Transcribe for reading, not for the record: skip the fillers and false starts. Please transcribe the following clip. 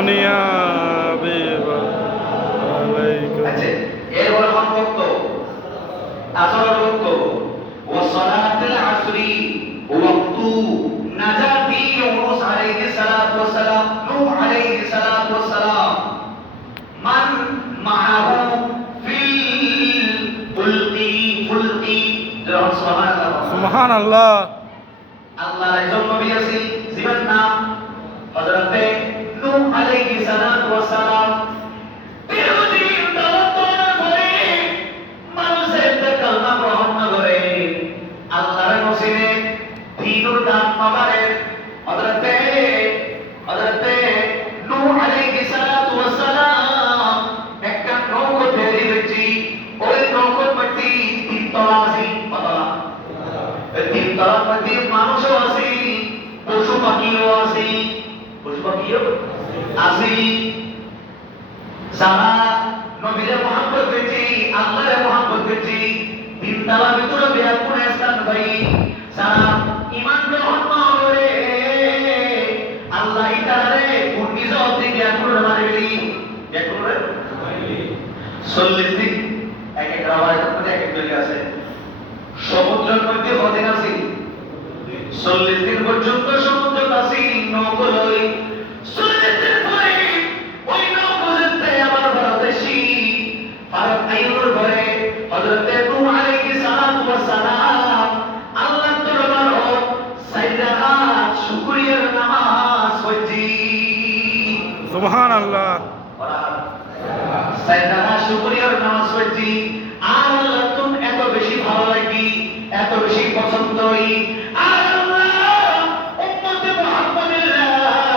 দুনিয়া বিবালাইকুম। আচ্ছা এরপর কোন বক্তব্য আসরের বক্তব্য ওয়া সালাতুল আসরি ওয়াক্তু নাজাতি ইউনুস আলাইহিস সালাতু ওয়াস সালাম নূহ আলাইহিস সালাতু ওয়াস সালাম মান মাআহু ফিল ফুলকি সুবহানাল্লাহ সুবহানাল্লাহ। আল্লাহর একজন নবী আছেন যিনার নাম হযরতে নূহ আলাইহিস সালাতু ওয়াস সালাম। দীর্ঘদিন দাওয়াত দেওয়ার পরে মানুষের কালমা গ্রহণ না করে আল্লাহর নসিবে দ্বীনের দাম পাবারে হযরতে নূহ আলাইহিস সালাতু ওয়াস সালাম একটা নৌকো তৈরি করেছি। ওই নৌকোর মধ্যে তিন তলা আছে, কতলা? তিন তলার মধ্যে মানুষও আছে, পশু পাখিও আছে। পশু পাখিও আছে। যারা নবীরে মহব্বত করছি, আল্লাহরে মহব্বত করছি, তিন তলার ভিতরে ব্যাকুল স্থান ভাই যারা ঈমান গ্রহণ করে আল্লাহ ইতারে কোটি জবাব দিয়ে ব্যাকুল মারবি। ব্যাকুল 40 দিন এক এক রাওয়ায়াতের মধ্যে এক এক দলিল আছে। সমুদ্রের মধ্যে কদিন আছে? 40 দিন পর্যন্ত সমুদ্র আছে নৌকো লই। 40 দিন পরে ওই নৌকো যেতে আবার ভারতবাসী ভারত আইনুর ঘরে হযরতে নূহ আলাইহিস সালাতু ওয়াস সালাম আল্লাহর দরবারে সাজদা শুকরিয়ার নামাজ পড়ছি। সুবহানাল্লাহ। সাজদা শুকরিয়ার নামাজ পড়ছি। আর